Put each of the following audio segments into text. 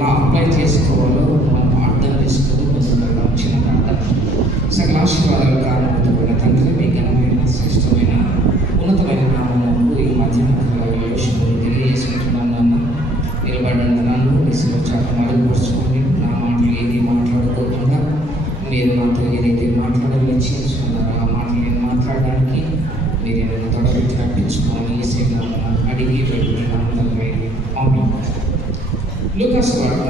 ఎలా అప్లై చేసుకోవాలో మనం అర్థం చేసుకుని ముందుకు వచ్చిన ప్రార్థన. సకల ఆశీర్వాదాలు కారణమైన తండ్రి, మీ ఘనమైన శ్రేష్టమైన ఉన్నతమైన నామమునకు ఈ మధ్యాహ్న విషయం తెలియజేసుకుంటున్నాను. నాన్న నిలబడిన నన్ను నిశ్చయ చాట మరుగుపరుచుకొని నా మాటలు ఏది మాట్లాడుకోకుండా మీరు నాతో ఏదైతే మాట్లాడాలో చేస్తున్నారో ఆ మాటలు నేను మాట్లాడడానికి మీరు ఏదైనా తొడగొట్టి నప్పించుకోమని అడిగి పెట్టుకున్నాను. లూకాసు వార్త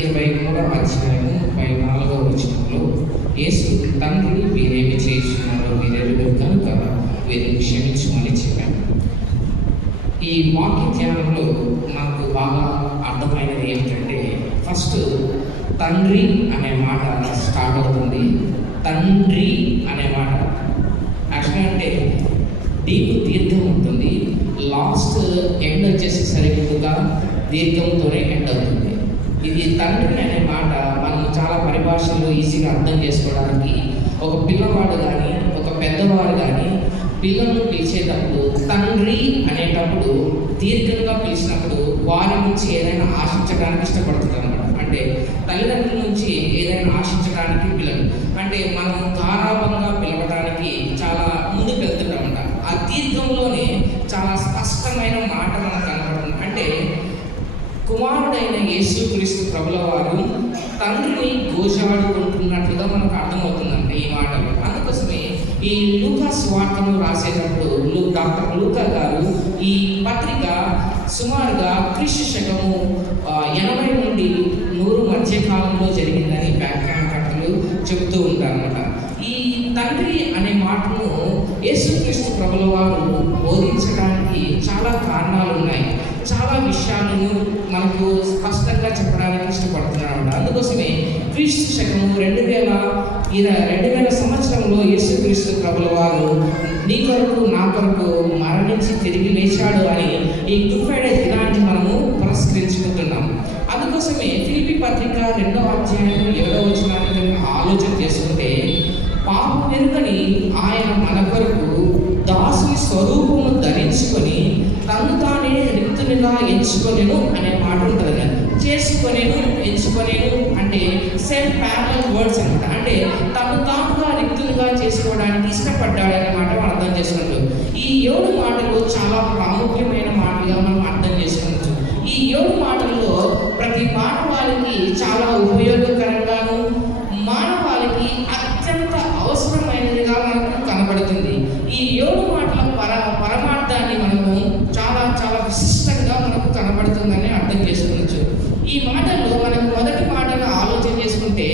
23వ అధ్యాయము 34వ వచనంలో యేసు, తండ్రి మీరేమి చేస్తున్నారో మీరెరుగురు కనుక వీరిని క్షమించమని చెప్పాను. ఈ వాక్య ధ్యానంలో నాకు బాగా అర్థమైనది ఏమిటంటే, ఫస్ట్ తండ్రి అనే మాట స్టార్ట్ అవుతుంది. తండ్రి అనే మాట యాక్చువల్గా అంటే డీప్ దీర్ఘం ఉంటుంది. లాస్ట్ ఎండ్ వచ్చేసేసరికి కూడా దీర్ఘంతోనే ఎండ్ అవుతుంది. ఇది తండ్రి అనే మాట మనం చాలా పరిభాషల్లో ఈజీగా అర్థం చేసుకోవడానికి, ఒక పిల్లవాడు కానీ ఒక పెద్దవాడు కానీ పిల్లలను పిలిచేటప్పుడు తండ్రి అనేటప్పుడు దీర్ఘంగా పిలిచినప్పుడు వారి నుంచి ఏదైనా ఆశించడానికి ఇష్టపడుతుంది అనమాట. అంటే తల్లిదండ్రుల నుంచి ఏదైనా ఆశించడానికి పిల్లలు అంటే మనం గారాభంగా పిలవడానికి చాలా ముందుకు వెళ్తుంటామంట. ఆ దీర్ఘంలోనే చాలా స్పష్టమైన మాట మనకు కనపడుతుంది. అంటే కుమారుడైన యేసుక్రీస్తు ప్రభుల వారు తండ్రిని గోజాడుకుంటున్నట్లుగా మనకు అర్థమవుతుందంట ఈ మాటలు. అందుకోసమే ఈ లూకాసు వార్తను రాసేటప్పుడు డాక్టర్ లూకా గారు ఈ పత్రిక సుమారుగా క్రీస్తు శకము 80 నుండి 100 మధ్య కాలంలో జరిగిందని వ్యాఖ్యానకర్తలు చెబుతూ ఉంటారన్నమాట. ఈ తండ్రి అనే మాటను యేసుక్రీస్తు ప్రభుల వారు బోధించడానికి చాలా కారణాలు ఉన్నాయి. చాలా విషయాలను మనకు స్పష్టంగా చెప్పడానికి ఇష్టపడుతున్నాడు. అందుకోసమే క్రీస్తు శకము 2000 సంవత్సరంలో యేసుక్రీస్తు ప్రభుల వారు నీ కొరకు నా కొరకు మరణించి తిరిగి లేచాడు అని ఈ గుడ్ ఫ్రైడే దినాన్ని మనము పురస్కరించుకుంటున్నాం. అందుకోసమే ఫిలిప్పీ పత్రిక 2వ అధ్యాయం 7వ వచనాన్ని ఆలోచన చేసుకుంటే, పాపం ఎరుగని ఆయన మన కొరకు దాసుని స్వరూపము ధరించుకొని తను తానే రిక్తునిగా ఎంచుకొనేను అనే మాట ఉంటుంది కదా. చేసుకొనేను, ఎంచుకొనేను అంటే సేమ్ ప్యారలల్ వర్డ్స్ అనమాట. అంటే తను తానుగా రిక్తునిగా చేసుకోవడానికి ఇష్టపడ్డాడు అనే మాట మనం అర్థం చేసుకుంటాం. ఈ 7 మాటలు చాలా ప్రాముఖ్యమైన మాటలుగా మనం అర్థం చేసుకోవచ్చు. ఈ 7 మాటల్లో ప్రతి మానవాళికి చాలా ఉపయోగకరంగాను మానవాళికి అత్యంత అవసరమైనదిగా మనకు కనబడుతుంది. ఈ 7 మాటల పరమార్థాన్ని మనము చాలా చాలా విశిష్టంగా మనకు కనబడుతుందని అర్థం చేసుకోవచ్చు. ఈ మాటల్లో మనకు మొదటి మాటను ఆలోచన చేసుకుంటే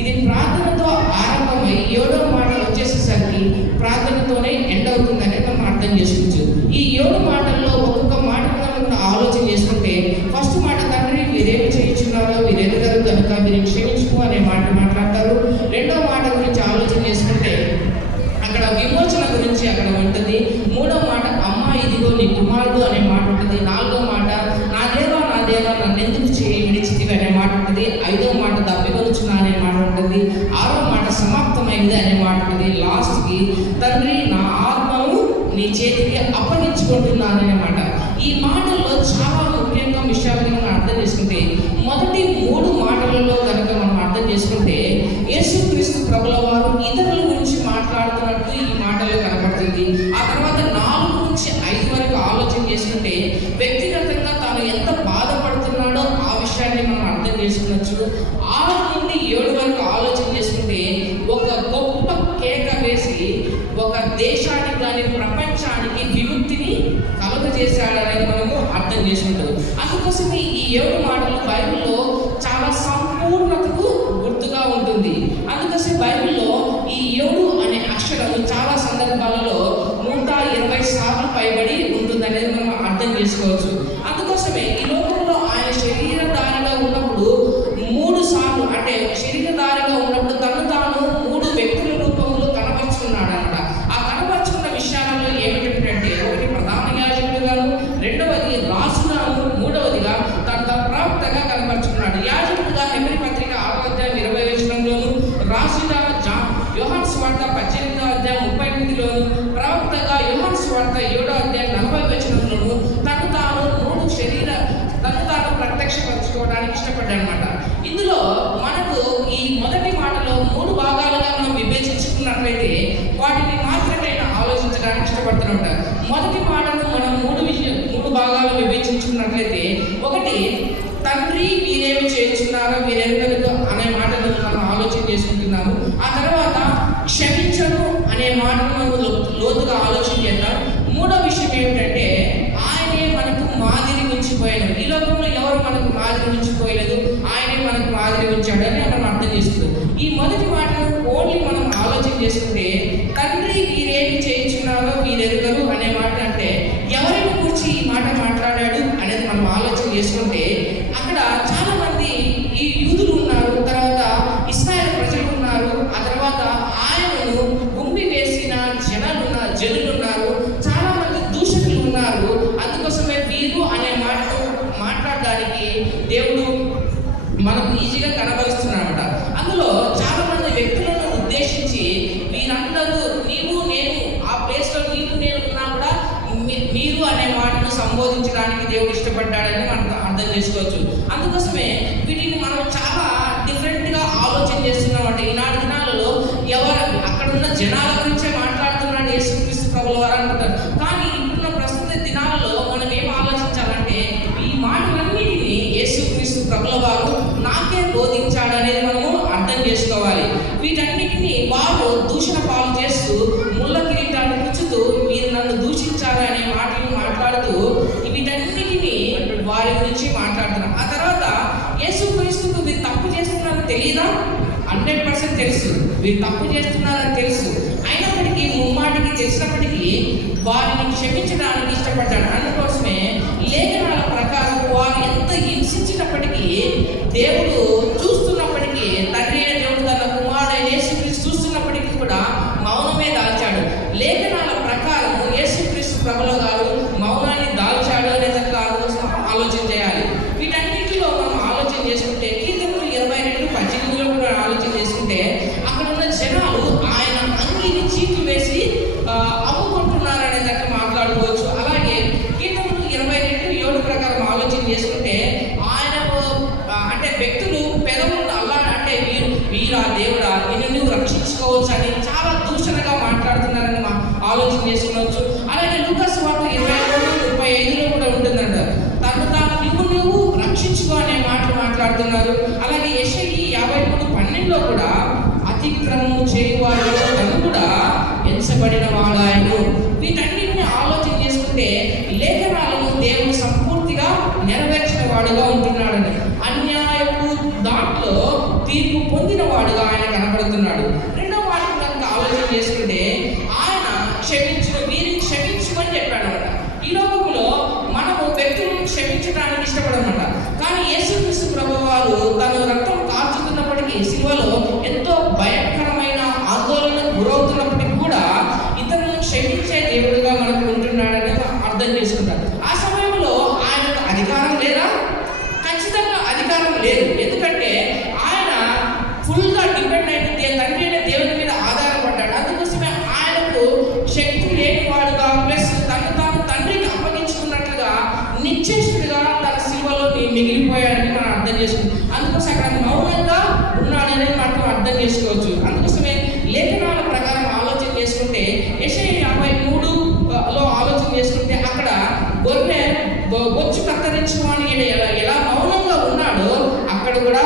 ఇది ప్రార్థనతో ఆరంభమై 7వ మాట వచ్చేసేసరికి ప్రార్థనతోనే ఎండ్ అవుతుందని మనం అర్థం చేసుకోవచ్చు. ఈ 7 మాటల్లో ఒక్కొక్క మాట మనం ఆలోచన చేసుకుంటే, ఫస్ట్ మాట తండ్రి మీరేమి చేయించున్నారో వీరెదురు కనుక మీరు క్షమించుకో అనే మాట మాట్లాడతారు. 2వ మాట గురించి ఆలోచన చేసుకుంటే అక్కడ విమోచన గురించి అక్కడ ఉంటుంది. 3వ మాట అమ్మ ఇదిగో నీ కుమారుడు అనే మాట ఉంటుంది. 4వ మాట నా దేవా నన్ను ఎందుకు విడిచితివి అనే మాట ఉంటుంది. 5వ మాట దప్పికొనుచున్నా అనే మాట ఉంటుంది. 6వ మాట సమాప్తమైనది అనే మాట ఉంటుంది. లాస్ట్కి తండ్రి నా ఆత్మను నీ చేతికి అప్పగించుకుంటున్నాననే మాట. ఈ మాటల్లో చాలా ముఖ్యంగా విషయాలను మనం అర్థం చేసుకుంటే, మొదటి 3 మాటలలో కనుక మనం అర్థం చేసుకుంటే యేసుక్రీస్తు ప్రభుల వారు ఇతరుల గురించి మాట్లాడుతున్నట్టు ఈ మాటలో కనబడుతుంది. ఆ తర్వాత 4 నుంచి 5 వరకు ఆలోచన చేసుకుంటే వ్యక్తిగతంగా తాను ఎంత బాధపడుతున్నాడో ఆ విషయాన్ని మనం అర్థం చేసుకోవచ్చు. 6 నుండి 7 వరకు ఆలోచన చేసుకుంటే ఒక గొప్ప కేక వేసి ఒక దేశానికి కానీ ప్రపంచానికి విముక్తిని కలుగజేశాడనేది మనము అర్థం చేసుకుంటాం. అందుకోసమే ఈ 7 మాటలు బైబిల్లో చాలా సంపూర్ణతకు గుర్తుగా ఉంటుంది. అందుకోసం బైబిల్లో ఈ 7 అనే అక్షరము చాలా సందర్భాలలో 120 సార్లు పైబడి ఉంటుందనేది మనం అర్థం చేసుకోవచ్చు. అందుకోసమే ఈ లోకంలో ఆయన శరీరధారిగా ఉన్నప్పుడు 3 సార్లు అంటే శరీరధారిగా ఉన్నప్పుడు తను తాను 3 వ్యక్తుల రూపంలో కనపరుచుకున్నాడు అనమాట. ఆ కనపరుచుకున్న విషయాలలో ఏమిటంటే, ఒకటి ప్రధాన యాజకుడుగాను, 2వది రాజుగాను, 3వదిగా తన ప్రవక్తగా కనపరుచుకున్నాడు. యాజకుడుగా హెబ్రీ పత్రిక 6వ అధ్యాయం 20వ వచనంలోను, రాజుగా యోహాను సువార్త 18వ అధ్యాయం 38లోను, ప్రవక్తగా యోహాను సువార్త 7వ అధ్యాయం 40వ వచనంలోను తను తాను ప్రత్యక్షపరచుకోవడానికి ఇష్టపడ్డాడు అనమాట. ఇందులో మనకు ఈ మొదటి మాటలో 3 భాగాలుగా మనం విభజించుకున్నట్లయితే వాటిని మాత్రమే నేను ఆలోచించడానికి ఇష్టపడుతున్నా. మొదటి మాటను మనం 3 భాగాలు విభజించుకున్నట్లయితే, ఒకటి తండ్రి మీరేమి చేస్తున్నారో మీరెందరూ అనే మాటను మనం ఆలోచన చేసుకుంటున్నాము. ఆ తర్వాత క్షమించను అనే మాటను మనం లోతుగా ఆలోచన చేద్దాం. మూడో విషయం ఏమిటంటే ఆయనే మనకు మాదిరి ఉంచిపోయాడు. ఈ లోకంలో ఎవరు మనకు మాదిరి ఉంచిపోయలేదు, ఆయనే మనకు మాదిరి ఉంచాడు అని మనం అర్థం చేసుకుంటాం. ఈ మొదటి మాటను ఓన్లీ మనం ఆలోచన చేసుకుంటే తండ్రి మీరేమి చేయించున్నారో మీరెరుగరు అనే మాట అంటే ఎవరిని గురించి ఈ మాట మాట్లాడాడు అనేది మనం ఆలోచన చేసుకుంటే అక్కడ చాలా మంది ఈ యూదులు ఉన్నారు, తర్వాత ఇశ్రాయేలు ప్రజలు ఉన్నారు, ఆ తర్వాత ఆయనను గుమ్మి వేసిన జనులు ఉన్నారు, చాలా మంది దూషకులు ఉన్నారు. అందుకోసమే వీరు అనే మాట మాట్లాడడానికి దేవుడు మనకు ఈజీగా కనబరుస్తున్నాడట. అందులో చాలా మంది వ్యక్తులను ఉద్దేశించి వీరందరూ నీవు నేను ఆ ప్లేస్లో నీవు నేను ఉన్నా కూడా మీరు అనే మాటను సంబోధించడానికి దేవుడు ఇష్టపడ్డాడని మనం అర్థం చేసుకోవచ్చు. అందుకోసమే వీటిని మనం చాలా డిఫరెంట్గా ఆలోచన చేస్తున్నామంటే ఈనాటి దినాలలో ఎవరు అక్కడున్న జనాల గురించే మాట్లాడుతున్నాడు యేసుక్రీస్తు ప్రభుల వారు అంటున్నారు. కానీ ఇప్పుడున్న ప్రస్తుత దినాలలో మనం ఏం ఆలోచించాలంటే ఈ మాటలన్నిటినీ యేసుక్రీస్తు ప్రభుల వారు నాకే బోధించాడనేది మనము అర్థం చేసుకోవాలి. వీటన్నిటిని వారు దూషణ పాలు చేస్తూ ముళ్ళ కిరీటాన్ని పుచ్చుతూ మీరు నన్ను దూషించాలి అనే మాటలు మాట్లాడుతూ వీటన్నిటిని వారి గురించి మాట్లాడుతున్నారు. ఆ తర్వాత యేసుక్రీస్తుకు వీరు తప్పు చేస్తున్నారని తెలియదా? 100% తెలుసు, వీరు తప్పు చేస్తున్నారని తెలుసు. అయినప్పటికీ ముమ్మాటికి తెలిసినప్పటికీ వారిని క్షమించడానికి ఇష్టపడ్డాడు. అందుకోసమే లేఖనాల ప్రకారం వారు ఎంత హింసించినప్పటికీ దేవుడు చూస్తున్నప్పటికీ తండ్రి అయిన దేవుడు తన కుమారుడైన యేసుక్రీస్తు చూస్తున్నప్పటికీ కూడా మౌనమే దాల్చాడు. లేఖనాల ప్రకారం యేసుక్రీస్తు ప్రభుల గారు మౌనాన్ని దాల్చాడు అనే ఆలోచన చేయాలి. వీటన్నిటిలో మనం ఆలోచన చేసుకుంటే కీర్తనలు 22:18 కూడా ఆలోచన చేసుకుంటే అక్కడ ఉన్న జనాలు ఆయన అంగీని చీట్లు వేసి అమ్ముకుంటున్నారనే దగ్గర మాట్లాడుకోవచ్చు. అలాగే కీర్తనలు 22:7 ప్రకారం ఆలోచన చేసుకుంటే ఆయన అంటే వ్యక్తులు పెదవులను అల్లా అంటే వీరా దేవుడా నిన్ను నువ్వు రక్షించుకోవచ్చు అని చాలా దూషణగా మాట్లాడుతున్నారని ఆలోచన చేసుకోవచ్చు. అలాగే లూకా సువార్త 23:35 కూడా ఉంటుందంట, తను నువ్వు రక్షించుకో అనే మాటలు మాట్లాడుతున్నారు. అలాగే యెషయా 53:12 కూడా అతిక్రమము చేయువాడు తను కూడా ఎంచబడిన వాడాయను. వీటన్నిటిని ఆలోచన చేసుకుంటే లేఖనాలను దేవుడు సంపూర్తిగా నెరవేర్చిన వాడుగా ఉంటున్నాడని, అన్యాయపు దాంట్లో తీర్పు పొందిన వాడుగా ఆయన కనబడుతున్నాడు. రెండో వాటిని కనుక ఆలోచన చేసుకుంటే ఆయన వీరిని క్షమించమని చెప్పాడు అన్నమాట. ఈ లోకంలో మనము వ్యక్తులను క్షమించడానికి ఇష్టపడమాట. కానీ యేసుక్రీస్తు ప్రభువారు తను రక్తం కార్చుతున్నప్పటికీ శిలువలో ఎంతో భయంకరమైన ఆందోళనకు గురవుతున్నప్పటికీ కూడా ఇతరులను క్షమించే దేవుడుగా మనకు ఉంటున్నాడని అర్థం చేసుకుంటారు. ఆ సమయంలో ఆయనకు అధికారం లేదా? ఖచ్చితంగా అధికారం లేదు. ఎందుకంటే ఆయన ఫుల్గా డిపెండ్ అయిన తండ్రి అయిన దేవుని మీద ఆధారపడ్డాడు. అందుకోసమే ఆయనకు శక్తి లేని వాడుగా ప్లస్ తను తాను తండ్రికి అప్పగించుకున్నట్లుగా నిశ్చేష్టుడిగా తన శిలువలో మిగిలిపోయాడని మనం అర్థం చేసుకుంటాం. అందుకోసం అక్కడ మౌనంగా ఉన్నాడనేది మనం అర్థం చేసుకోవచ్చు. అందుకోసమే లేఖనాల ప్రకారం ఆలోచన చేసుకుంటే యెషయా 53:లో ఆలోచన చేసుకుంటే అక్కడ గొర్రె బొచ్చు కత్తిరించిన వాడిని ఎలా మౌనంగా ఉన్నాడో అక్కడ కూడా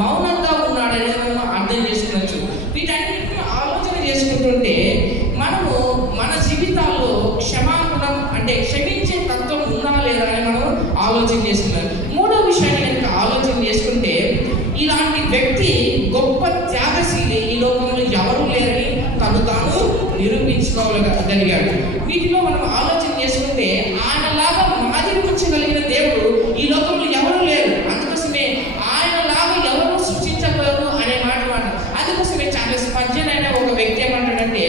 మౌనంగా ఉన్నాడనేది మనం అర్థం చేసుకోవచ్చు. వీటన్నిటిని ఆలోచన చేసుకుంటుంటే మనము మన జీవితాల్లో క్షమాపణం అంటే క్షమించే తత్వం ఉందా లేదా అని మనం ఆలోచన చేసుకున్నాం. మూడో విషయాన్ని కనుక ఆలోచన చేసుకుంటే ఇలాంటి వ్యక్తి గొప్ప త్యాగశీలి ఈ లోకంలో ఎవరు లేరని తను తాను నిరూపించుకోగలిగాడు. వీటిలో మనం ఆలోచన చేసుకుంటే ఆయనలాగా మాదిరి ఉంచగలిగిన దేవుడు ఈ లోకంలో ఎవరు లేరు. అందుకోసమే ఆయనలాగా ఎవరు సృష్టించగలరు అనే మాట. అందుకోసమే చాలా స్పర్జనైన ఒక వ్యక్తి ఏమంటాడంటే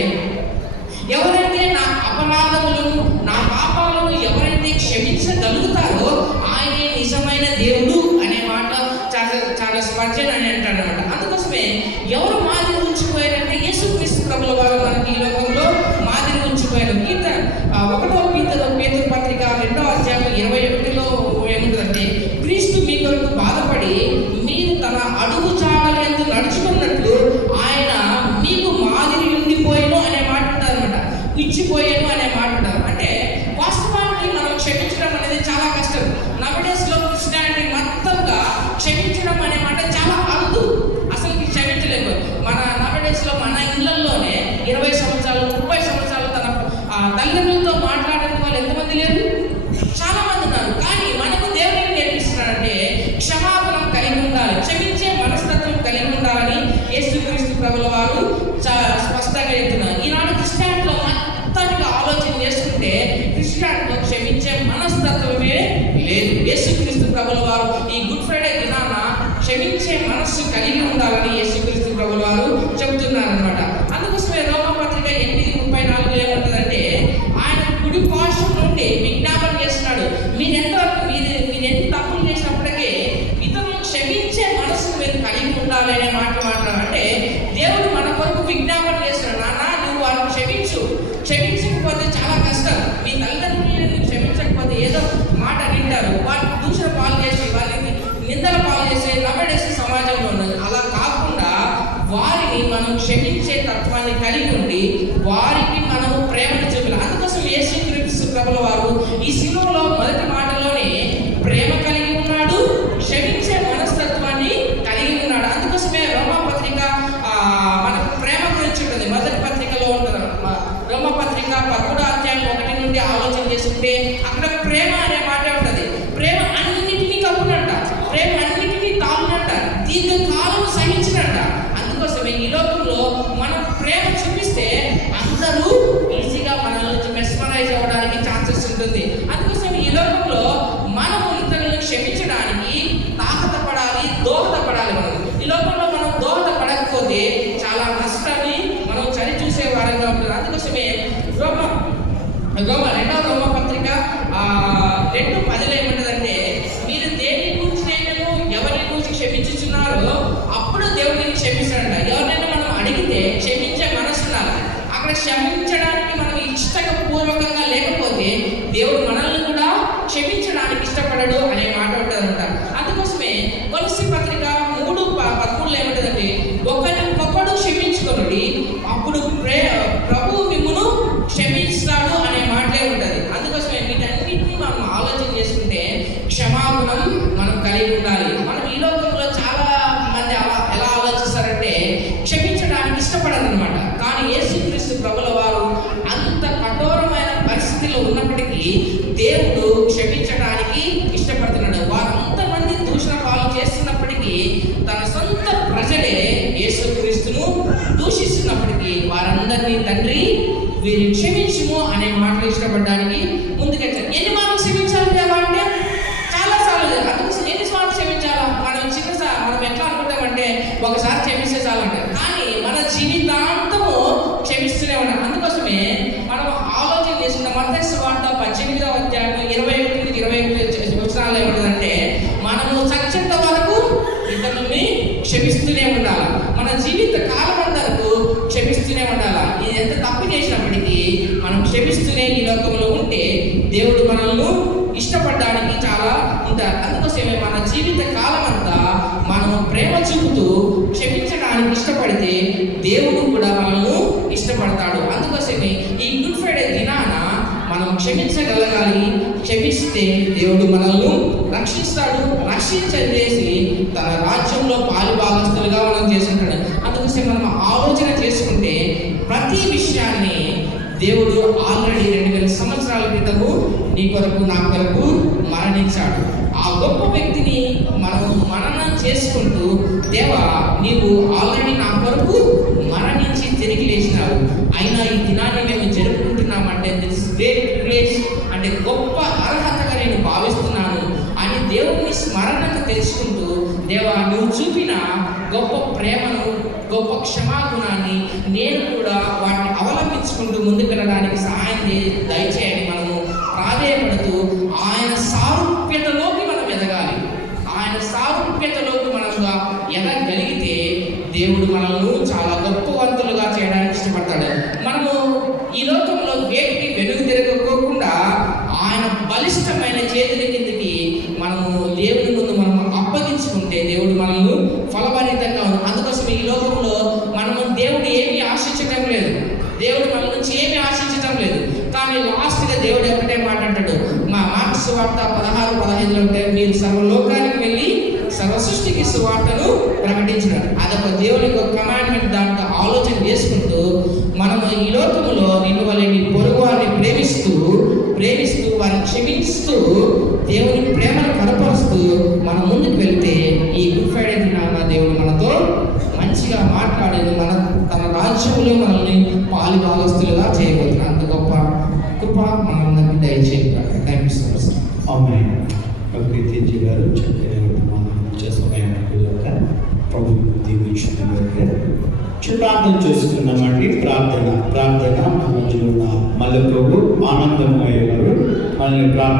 ఎవరైతే నా అపరాధములను నా పాపాలను ఎవరైతే క్షమించగలుగుతారో ఆయనే నిజమైన దేవుడు అనే మాట చాలా స్పర్జన అని అంటాడు అనమాట. అందుకోసమే ఎవరు మాదిరి ఉంచిపోయారంటే యేసుక్రీస్తు ప్రభుల వారు మనకి ఈ లోకంలో మాదిరి ఉంచిపోయారు. 1 పేతురు పత్రిక 2వ అధ్యాయం 21లో ఏముంటుందంటే క్రీస్తు మీ కొరకు బాధపడి ప్రభుల వారు స్పష్టంగా చెప్తున్నారు. ఈనాడు క్రిస్టియానిటీలో మొత్తానికి ఆలోచన చేసుకుంటే క్రిస్టియానిటీలో క్షమించే మనస్తత్వమే లేదు. యేసుక్రీస్తు ప్రభుల వారు ఈ గుడ్ ఫ్రైడే దినాన క్షమించే మనస్సు కలిగి ఉండాలని యేసుక్రీస్తు ప్రభుల వారు చెబుతున్నారనమాట. అందుకోసమే రోమపత్రిక 8:34 ఏమంటుందంటే, ఆయన కుడి పార్శ్వం నుండి విజ్ఞాపన చేస్తున్నాడు, మీరు ఎన్ని తప్పులు చేసినప్పటికీ ఇతరులను క్షమించే మనస్సును మీరు కలిగి ఉండాలి అనే అంటే దేవుడు మన కొరకు విజ్ఞాపన చేస్తున్నాడు. నాన్న, నువ్వు వారిని క్షమించకపోతే చాలా కష్టం. మీ తల్లిదండ్రులను క్షమించకపోతే ఏదో మాట వింటారు, వారిని దూషణ పాలు చేసి, వారిని నిందల పాలు చేసి, నవ్వడేసే సమాజంలో ఉన్నది. అలా కాకుండా వారిని మనం క్షమించే తత్వాన్ని కలిగి ఉండి వారికి మనము ప్రేమను చూపాలి. అందుకోసం యేసుక్రీస్తు ప్రభుల వారు ఈ సిలువలో మొదటి మాటలోనే ప్రేమ కలిగి ఉన్నాడు, క్షమించే మనస్తత్వాన్ని కలిగి ఉన్నాడు. అందుకోసమే రోమపత్రిక మనకు ప్రేమ గురించి ఉంటుంది. మొదటి పత్రికలో ఉంటుంది. రోమపత్రిక 11వ అధ్యాయం 1 నుండి ఆలోచన చేసుకుంటే అక్కడ ప్రేమ అనే మాట ఉంటుంది. ప్రేమ అన్నిటినీ కప్పునంట, ప్రేమ అన్నిటినీ తాళునంట, దీర్ఘకాలం సహించినట్ట. అందుకోసమే ఈ లోకంలో మనం ప్రేమ చూపిస్తే అందరూ ఈజీగా మనల్ని మెస్మరైజ్ అవ్వడానికి ఛాన్సెస్ ఉంటుంది. అందుకోసం ఈ లోకంలో మనము ఇతరులను క్షమించడానికి దోహదపడాలి. మనం ఈ లోకంలో మనం దోహదపడకపోతే చాలా నష్టాన్ని మనం చరి చూసే వారంగా ఉంటుంది. అందుకోసమే రెండవ రోమపత్రిక 2:10 ఏమంటుందంటే, మీరు దేని గురించి ఎవరిని గురించి క్షమించుచున్నారో అప్పుడు దేవుడిని క్షమిస్తాడంట. ఎవరినైనా మనం అడిగితే క్షమించే మనసు ఉండాలి. అక్కడ క్షమించడానికి మనం ఇష్టపూర్వకంగా లేకపోతే దేవుడు మనల్ని కూడా క్షమించడానికి ఇష్టపడడు అనే మాట ఉంటుందన్నమాట. అందుకోసమే కొలస్సీ పత్రిక 3:13 ఏమంటుందంటే, ఒకరికొకడు క్షమించుకొనుడి, అప్పుడు ప్రభువు మిమ్మును క్షమిస్తాడు అనే మాటలే ఉంటుంది. అందుకోసమే వీటన్నిటిని మనం ఆలోచన చేసుకుంటే క్షమాగుణం మనం కలిగి ఉండాలి. మనం ఈ లోకంలో చాలా మంది ఎలా ఆలోచిస్తారంటే క్షమించడానికి ఇష్టపడరు అనమాట. కానీ యేసుక్రీస్తు ప్రభుల వారు అంత కఠోరమైన పరిస్థితిలో ఉన్నప్పటికీ దేవుడు క్షమించడానికి ఇష్టపడుతున్నాడు. వారంతమంది దూషణ పాలు చేస్తున్నప్పటికీ తన సొంత ప్రజలే యేసుక్రీస్తును దూషిస్తున్నప్పటికీ వారందరినీ తండ్రి వీరిని క్షమించుము అనే మాటలు ఇష్టపడడానికి ముందుకెళ్తారు. ఎన్ని మాటలు క్షమించాలి అంటే చాలా సార్లు. అందుకోసం ఎన్ని సార్లు క్షమించాలా? మనం ఎట్లా అనుకుంటామంటే ఒకసారి క్షమిస్తే చాలంటారు, కానీ మన జీవితాంతము క్షమిస్తూనే ఉన్నాం. అందుకోసమే మనం ఆలోచన చేసిన మత్తయి సువార్త 18వ అధ్యాయం 21-25 వచనాలు ఏమంటుందంటే, మనము చచ్చేంత వరకు ఇతరులని క్షమిస్తూనే ఉండాలి. మన జీవిత కాలం వరకు క్షమిస్తూనే ఉండాలి. ఇది ఎంత తప్పు చేసినప్పటికీ మనం క్షమిస్తూనే ఈ లోకంలో ఉంటే దేవుడు మనల్ని ఇష్టపడడానికి చాలా ఉంటారు. అందుకోసమే మన జీవిత కాలం అంతా మనం ప్రేమ చూపుతూ క్షమించడానికి ఇష్టపడితే దేవుడు కూడా మనల్ని ఇష్టపడతాడు. అందుకోసమే ఈ గుడ్ ఫ్రైడే దినాన మనం క్షమించగలగాలి. క్షమిస్తే దేవుడు మనల్ని రక్షిస్తాడు. రక్షించేసి తన రాజ్యంలో పాలుభాగస్తులుగా మనం చేసుకుంటాడు. అందుకోసం మనం ఆలోచన చేసుకుంటే ప్రతి విషయాన్ని దేవుడు ఆల్రెడీ 2000 సంవత్సరాల క్రితము నీ కొరకు నా కొరకు మరణించాడు. ఆ గొప్ప వ్యక్తిని మనం మననం చేసుకుంటూ, దేవా నీవు ఆల్రెడీ నా కొరకు మరణించి తిరిగి లేచినావు, అయినా ఈ దినాన్ని మేము జరుపుకుంటున్నామంటే దిస్ గ్రేట్ ప్రివిలేజ్, అంటే గొప్ప అర్హతగా నేను భావిస్తున్నాను అని దేవుని స్మరణకు తెచ్చుకుంటూ, దేవా నువ్వు చూపిన గొప్ప ప్రేమను, గొప్ప క్షమాగుణాన్ని నేను కూడా వాటిని అవలంబించుకుంటూ ముందుకెళ్ళడానికి సహాయం దయచేయని మనము ప్రాధేయపడుతూ ఆయన సారూప్యతలోకి మనం ఎదగాలి. ఆయన సారూప్యతలోకి మనముగా ఎదగలిగితే దేవుడు మనల్ని చాలా గొప్పవంతులుగా చేయడానికి ఇష్టపడతాడు. మనము ఈ లోకంలో వేటికి వెనుక తిరగకోకుండా ఆయన బలిష్టమైన చేతుల కిందకి మనము దేవుని ముందు మనము అప్పగించుకుంటే దేవుడు మనల్ని ఫలభరితంగా ఉంది. అందుకోసం ఈ లోకంలో మనము దేవుడు ఏమీ ఆశించటం లేదు, దేవుడు మన నుంచి ఏమీ ఆశించటం లేదు. కానీ లాస్ట్గా దేవుడు ఒకటే మాట అంటాడు, మార్కు సువార్త 16-15 ఉంటే, మీరు సర్వలోకానికి వెళ్ళి సర్వ సృష్టికి సువార్తను ప్రకటించినాడు. అదొక దేవుని యొక్క కమాండ్మెంట్. దాంట్లో ఆలోచన చేసుకుంటూ మనము ఈ లోకంలో నిన్ను వలె నీ పొరుగు వారిని ప్రేమిస్తూ వారిని క్షమిస్తూ దేవుని ప్రేమను కనపరుస్తూ మనం ముందుకు వెళ్తే ఈ గుడ్ ఫ్రైడే దినాన దేవుడు మనతో మంచిగా మాట్లాడేది, మన రాజ్యంలో మనల్ని పాలి భాగస్తులుగా చేయబోతున్నారు. అంత గొప్ప కృప మనందరికీ దయచేయగలరు. Thank you so much. ఆమె కీర్తి గారు చక్కగా ప్రభు దీవించుకున్నారు. ప్రార్థన చేసుకున్నామండి. ప్రార్థన మన మధ్యలో ఉన్న మల్లె ప్రభు ఆనందమయ్య గారు మనల్ని ప్రార్థన